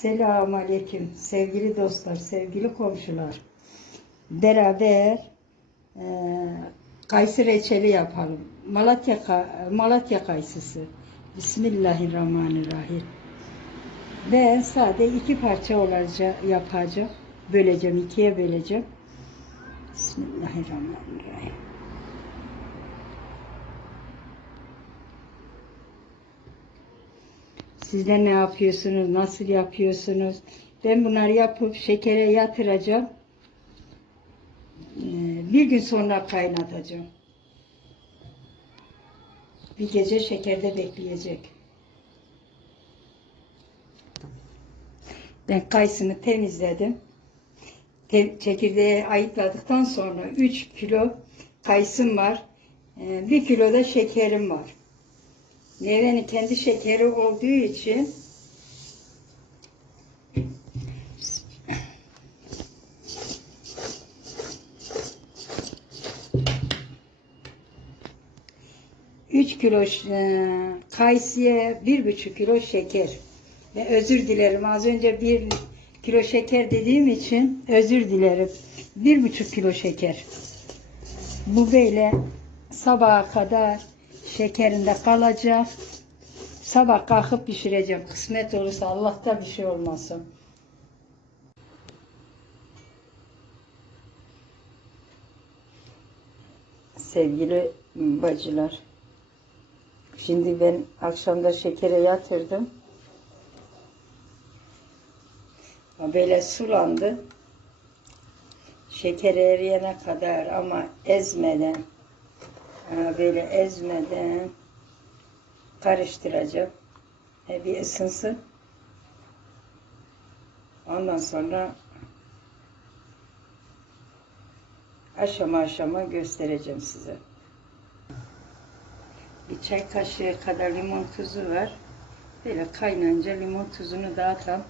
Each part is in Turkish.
Selamun Aleyküm sevgili dostlar, sevgili komşular. Beraber e, kayısı reçeli yapalım. Malatya, Malatya kayısısı. Bismillahirrahmanirrahim. Ben sade iki parça olacak yapacağım. Böleceğim, ikiye böleceğim. Bismillahirrahmanirrahim. Sizler ne yapıyorsunuz? Nasıl yapıyorsunuz? Ben bunları yapıp şekere yatıracağım. Ee, Bir gün sonra kaynatacağım. Bir gece şekerde bekleyecek. Ben kayısını temizledim. Te- çekirdeği ayıkladıktan sonra 3 kilo kayısım var. 1 kilo da şekerim var. Nevenin kendi şekeri olduğu için Üç kilo e, kayısıya bir buçuk kilo şeker. Ve özür dilerim az önce bir kilo şeker dediğim için özür dilerim. Bir buçuk kilo şeker. Bu böyle sabaha kadar şekerinde kalacak. Sabah kalkıp pişireceğim. Kısmet olursa Allah'ta bir şey olmasın. Sevgili bacılar. Şimdi ben akşamda şekere yatırdım. Böyle sulandı. Şeker eriyene kadar ama ezmeden böyle ezmeden karıştıracağım. E, bir ısınsın. Ondan sonra aşama aşama göstereceğim size. Bir çay kaşığı kadar limon tuzu var. Böyle kaynanca limon tuzunu dağıtalım.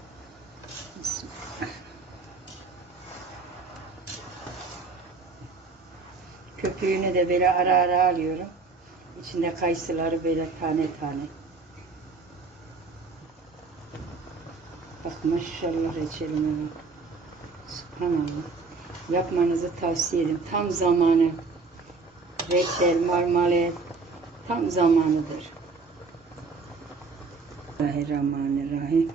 Köpüğünü de böyle ara ara alıyorum. İçinde kayısıları böyle tane tane. Bak maşallah reçelime bak. Subhanallah. Yapmanızı tavsiye ederim. Tam zamanı. Reçel, marmalet tam zamanıdır. Bismillahirrahmanirrahim.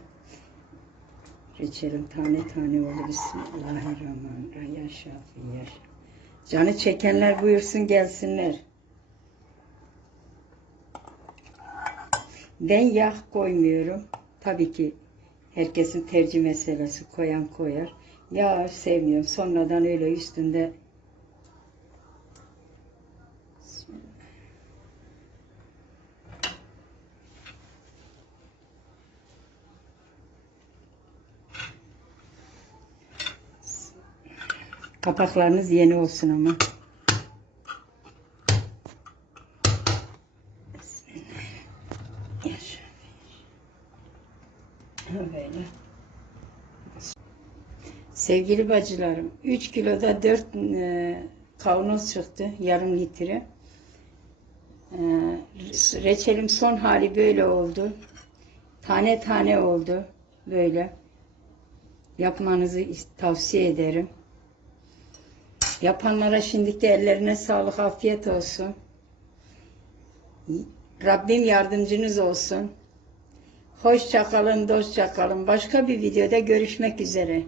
Reçelim tane tane oldu. Bismillahirrahmanirrahim. Ya Şafi, ya Şafi. Canı çekenler buyursun gelsinler. Ben yağ koymuyorum. Tabii ki herkesin tercih meselesi koyan koyar. Yağ sevmiyorum. Sonradan öyle üstünde kapaklarınız yeni olsun ama. Sevgili bacılarım, 3 kiloda 4 e, kavanoz çıktı, yarım litre. E, reçelim son hali böyle oldu. Tane tane oldu, böyle. Yapmanızı tavsiye ederim. Yapanlara şimdiki ellerine sağlık, afiyet olsun. Rabbim yardımcınız olsun. Hoşça kalın, dostça kalın. Başka bir videoda görüşmek üzere.